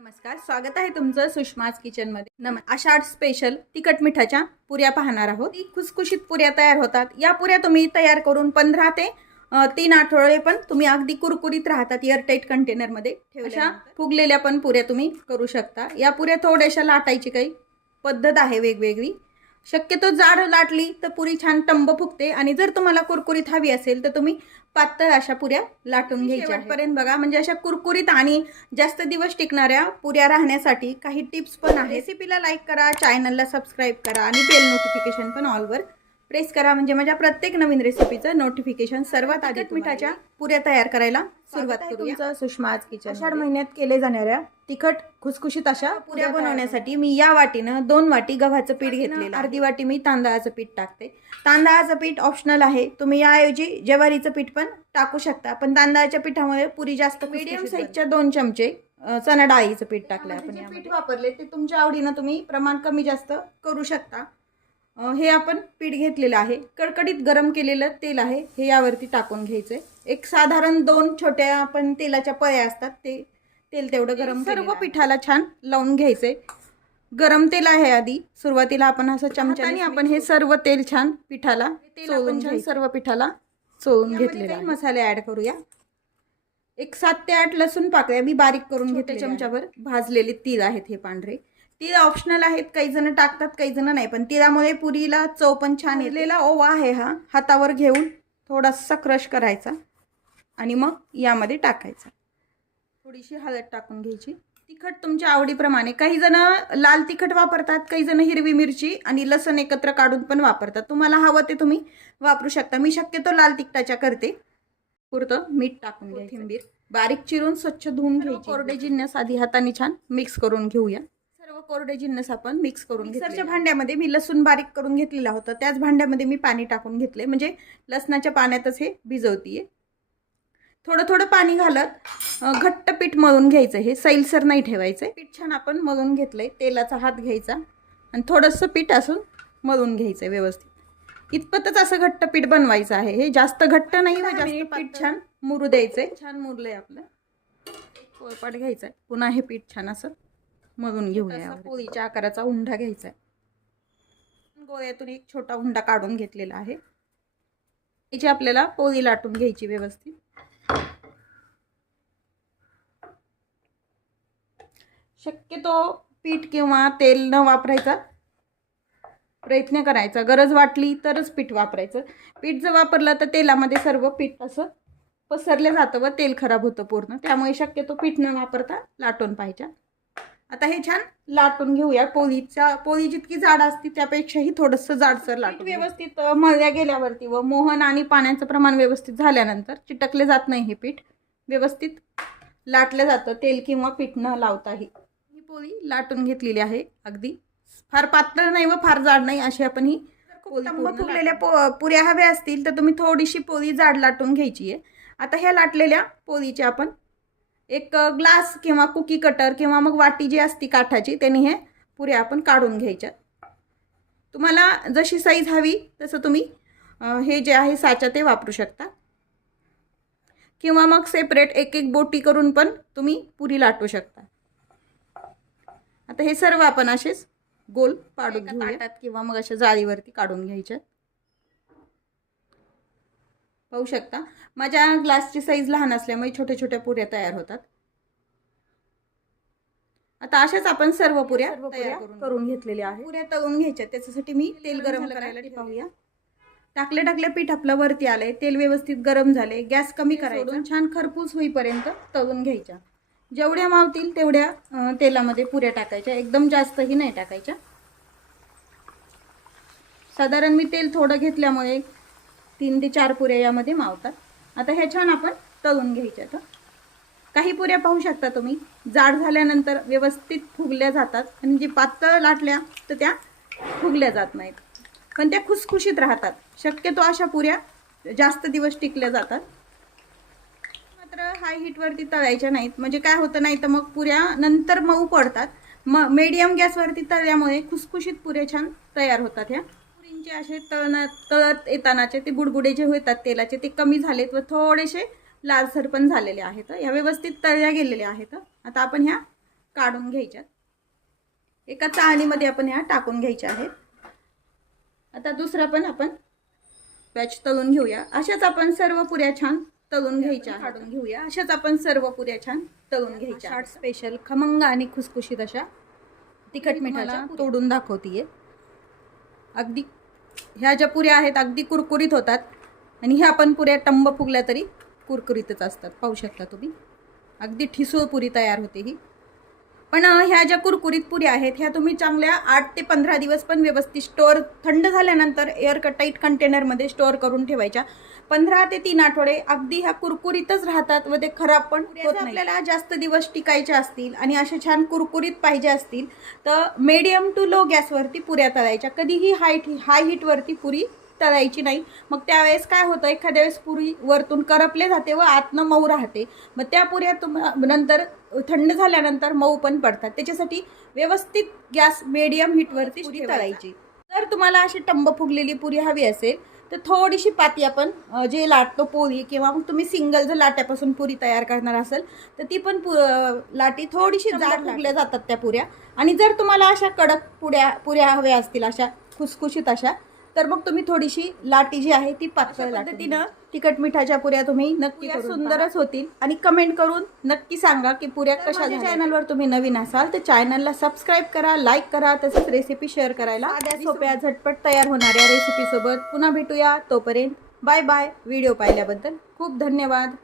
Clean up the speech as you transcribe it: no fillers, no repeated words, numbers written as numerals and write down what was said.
नमस्कार, स्वागत आहे तुमचं सुषमाज किचनमध्ये। आषाढ स्पेशल तिखट मिठाच्या पुऱ्या पाहणार आहोत। ती खुसखुशीत पुऱ्या तयार होतात। या पुऱ्या तुम्ही तयार करून 15 ते 3 आठवडे पण तुम्ही अगदी कुरकुरीत राहतात एअरटाईट कंटेनरमध्ये ठेवल्या। फुगलेल्या पण पुऱ्या तुम्ही करू शकता। या पुऱ्या थोड्याशा लाटायची काही पद्धत आहे वेगवेगळी। शक्यतो जाड लाटली तर पुरी छान टंब फुगते आणि जर तुम्हाला कुरकुरीत हवी असेल तर तुम्ही पातळ अशा पुऱ्या लाटून घ्यायच्या पर्यंत बघा। म्हणजे अशा कुरकुरीत आणि जास्त दिवस टिकणाऱ्या पुऱ्या राहण्यासाठी काही टिप्स पण आहेत। रेसिपीला लाईक करा, चॅनलला सबस्क्राइब करा आणि बेल नोटिफिकेशन पण ऑलवर प्रेस करा, म्हणजे माझ्या प्रत्येक नवीन रेसिपीचं नोटिफिकेशन सर्वात आधी मिठाच्या पुऱ्या तयार करायला सुरुवात करूया। तुमचं सुषमाज किचन। आषाढ महिन्यात केले जाणाऱ्या तिखट खुसखुशीत अशा पुऱ्या बनवण्यासाठी मी या वाटीनं 2 वाटी गव्हाचं पीठ घेतलेलं, अर्धी वाटी मी तांदळाचं पीठ टाकते। तांदळाचं पीठ ऑप्शनल आहे, तुम्ही याऐवजी ज्वारीचं पीठ पण टाकू शकता, पण तांदळाच्या पिठामध्ये पुरी जास्त। मीडियम साईजच्या 2 चमचे चणा डाळीचं पीठ टाकले आपण। जे पीठ वापरले ते तुमच्या आवडीनं तुम्ही प्रमाण कमी जास्त करू शकता। हे आपण पीठ घेतलेलं आहे, कडकडीत गरम केलेलं तेल आहे, हे यावरती टाकून घ्यायचंय। एक साधारण 2 छोट्या आपण तेलाच्या पळ्या असतात ते तेल तेवढं गरम सर्व पिठाला छान लावून घ्यायचंय। गरम तेल आहे आधी, सुरुवातीला आपण असं चमच्याने आपण हे सर्व तेल छान पिठाला चोळून घ्यायचं। सर्व पिठाला चोळून घेतलेले आहे। मसाले ऍड करूया। एक 7 ते 8 लसूण पाकळ्या मी बारीक करून घेतले। चमच्याभर भाजलेले तीळ आहेत, हे पांढरे तीळ ऑप्शनल आहेत, काही जण टाकतात काही जण नाही, पण तिळामुळे पुरीला चव पण छान येते। ओवा आहे हा, हातावर घेऊन थोडासा क्रश करायचा आणि मग यामध्ये टाकायचा। थोडीशी हळद टाकून घ्यायची। तिखट तुमच्या आवडीप्रमाणे, काही जण लाल तिखट वापरतात, काही जण हिरवी मिरची आणि लसण एकत्र काढून पण वापरतात। तुम्हाला हवं ते तुम्ही वापरू शकता। मी शक्यतो लाल तिखटाच्या करते। पुरतं मीठ टाकून घ्यायचं, कोथिंबीर बारीक चिरून स्वच्छ धुवून घ्यायची। कोरडे जिन्नस आधी हाताने छान मिक्स करून घेऊया। सर्व कोरडे जिन्नस आपण मिक्स करून मिक्सरच्या भांड्यामध्ये मी लसूण बारीक करून घेतलेला होता, त्याच भांड्यामध्ये मी पाणी टाकून घेतले, म्हणजे लसणाच्या पाण्यातच हे भिजवतीये। थोडं थोडं पाणी घालत घट्ट पीठ मळून घ्यायचं। हे सैलसर नाही ठेवायचं। पीठ छान आपण मळून घेतलंय, तेलाचा हात घ्यायचा आणि थोडंसं पीठ असं मळून घ्यायचं व्यवस्थित। इतपतच असं घट्ट पीठ बनवायचं आहे, हे जास्त घट्ट नाही व जास्त पीठ छान मुरू द्यायचंय। छान मुरलंय आपलं, पोळपाट घ्यायचा, पुन्हा हे पीठ छान असं मळून घेऊया। पोळीच्या आकाराचा उंडा घ्यायचा, गोळ्यातून एक छोटा उंडा काढून घेतलेला आहे। याची आपल्याला पोळी लाटून घ्यायची व्यवस्थित। शक्यतो पीठ किंवा तेल न वापरायचा प्रयत्न करायचा, गरज वाटली तरच पीठ वापरायचं। पीठ जर वापरलं तर तेलामध्ये सर्व पीठ असं पसरलं जातं व तेल खराब होतं पूर्ण, त्यामुळे शक्यतो पीठ न वापरता लाटून पाहिजे। आता हे छान लाटून घेऊया। पोळी जितकी जाड असते त्यापेक्षाही थोडंसं जाडसर लाटून व्यवस्थित मळल्या गेल्यावरती व मोहन आणि पाण्याचं प्रमाण व्यवस्थित झाल्यानंतर चिटकले जात नाही, हे पीठ व्यवस्थित लाटलं जातं तेल किंवा पीठ न लावताही। ही पोळी लाटून घेतलेली आहे, अगदी फार पातळ नाही व फार जाड नाही अशी आपण ही फुगलेल्या पुऱ्या हव्या असतील तर तुम्ही थोडीशी पोळी जाड लाटून घ्यायची आहे। आता ह्या लाटलेल्या पोळीचे आपण एक ग्लास किंवा कुकी कटर किंवा मग वाटी जी असती काठाची त्याने हे पुऱ्या आपण काढून घ्यायच्या। तुम्हाला जशी साईज हवी तसं तुम्ही हे जे आहे साचा ते वापरू शकता, किंवा मग सेपरेट एक एक बोटी करून पण तुम्ही पुरी लाटू शकता। आता हे सर्व आपण असेच गोल पाडून घेऊया किंवा मग अशा जाळीवरती काढून घ्यायच्या। पाहू शकता माझ्या ग्लासची साईज लहान असल्यामुळे छोट्या छोट्या पुऱ्या तयार होतात। आता अशाच आपण सर्व पुऱ्या करून घेतलेल्या आहेत। पुऱ्या तळून घ्यायच्या, त्याच्यासाठी मी तेल गरम करायला पाहूया। टाकले पीठ आपलं वरती आलंय, तेल व्यवस्थित गरम झाले, गॅस कमी करायचा, छान खरपूस होईपर्यंत तळून घ्यायच्या। जेवढ्या मावतील तेवढ्या तेलामध्ये पुऱ्या टाकायच्या, एकदम जास्तही नाही टाकायच्या। साधारण मी तेल थोडं घेतल्यामुळे 3 ते 4 पुऱ्या यामध्ये मावतात। आता हे छान आपण तळून घ्यायच्या। तर काही पुऱ्या पाहू शकता तुम्ही जाड झाल्यानंतर व्यवस्थित फुगल्या जातात आणि जी पातळ लाटल्या तर त्या फुगल्या जात नाहीत, पण त्या खुसखुशीत राहतात। शक्यतो अशा पुऱ्या जास्त दिवस टिकल्या जातात। मात्र हाय हीटवरती तळायच्या नाहीत, म्हणजे काय होतं नाही तर मग पुऱ्या नंतर मऊ पडतात। मीडियम गॅसवरती तळल्यामुळे खुसखुशीत पुऱ्या छान तयार होतात। ह्या पुरींचे असे तळत येतानाचे ते बुडबुडे जे होतात तेलाचे ते कमी झालेत व थोडेसे लालसर पण झालेले आहेत। या व्यवस्थित तळल्या गेलेल्या आहेत। आता आपण ह्या काढून घ्यायच्या. एका चाळणीमध्ये आपण ह्या टाकून घ्यायच्या आहेत. आता दुसरा पण आपण बॅच तळून घेऊया. अशाच आपण सर्व पुऱ्या छान तळून घ्यायच्या. काढून घेऊया. अशाच आपण सर्व पुऱ्या छान तळून घ्यायच्या. आषाढ स्पेशल खमंग आणि खुसखुशीत अशा तिखट मिठाच्या तोडून दाखवतीये. अगदी ह्या ज्या पुऱ्या आहेत अगदी कुरकुरीत होतात आणि ह्या पण पुऱ्या टंब फुगल्या तरी कुरकुरीतच असतात. पाहू शकता तुम्ही, अगदी ठिसूळ पुरी तयार होते ही. पण ह्या ज्या कुरकुरीत पुऱ्या आहेत ह्या तुम्ही चांगल्या 8 ते 15 दिवस पण व्यवस्थित स्टोअर, थंड झाल्यानंतर एअर टाईट कंटेनरमध्ये स्टोअर करून ठेवायच्या. 15 ते 3 आठवडे अगदी ह्या कुरकुरीतच राहतात व ते खराब पण होत नाही. आपल्याला जास्त दिवस टिकायचे असतील आणि असे छान कुरकुरीत पाहिजे असतील तर मीडियम टू लो गॅसवरती पुऱ्या तळायच्या. कधीही हाय हीटवरती पुरी तळायची नाही. मग त्यावेळेस काय होतं, एखाद्या वेळेस पुरी वरतून करपले जाते व आतनं मऊ राहते. मग त्या पुऱ्या नंतर थंड झाल्यानंतर मऊ पण पडतात. त्याच्यासाठी व्यवस्थित गॅस मीडियम हीटवरती पुरी तळायची. जर तुम्हाला अशी टंब फुगलेली पुरी हवी असेल तर थोडीशी पाती आपण जे लाटतो पोळी, किंवा मग तुम्ही सिंगल जर लाट्यापासून पुरी तयार करणार असेल तर ती पण लाटी थोडीशी जाड फुगल्या जातात त्या पुऱ्या. आणि जर तुम्हाला अशा कडक पुऱ्या हव्या असतील अशा खुसखुशीत अशा, तर मग तुम्ही थोडीशी लाटी जी आहे ती पातळ पद्धतीनं तिखट मिठाच्या पुऱ्या तुम्ही नक्की सुंदरच होतील. आणि कमेंट करून नक्की सांगा की पुऱ्या कशा झाल्या. चॅनलवर तुम्ही नवीन असाल तर चॅनलला सबस्क्राईब करा, लाईक करा, तसंच रेसिपी शेअर करायला. साध्या सोप्या झटपट तयार होणाऱ्या रेसिपी सोबत पुन्हा भेटूया. तोपर्यंत बाय बाय. व्हिडिओ पाहिल्याबद्दल खूप धन्यवाद.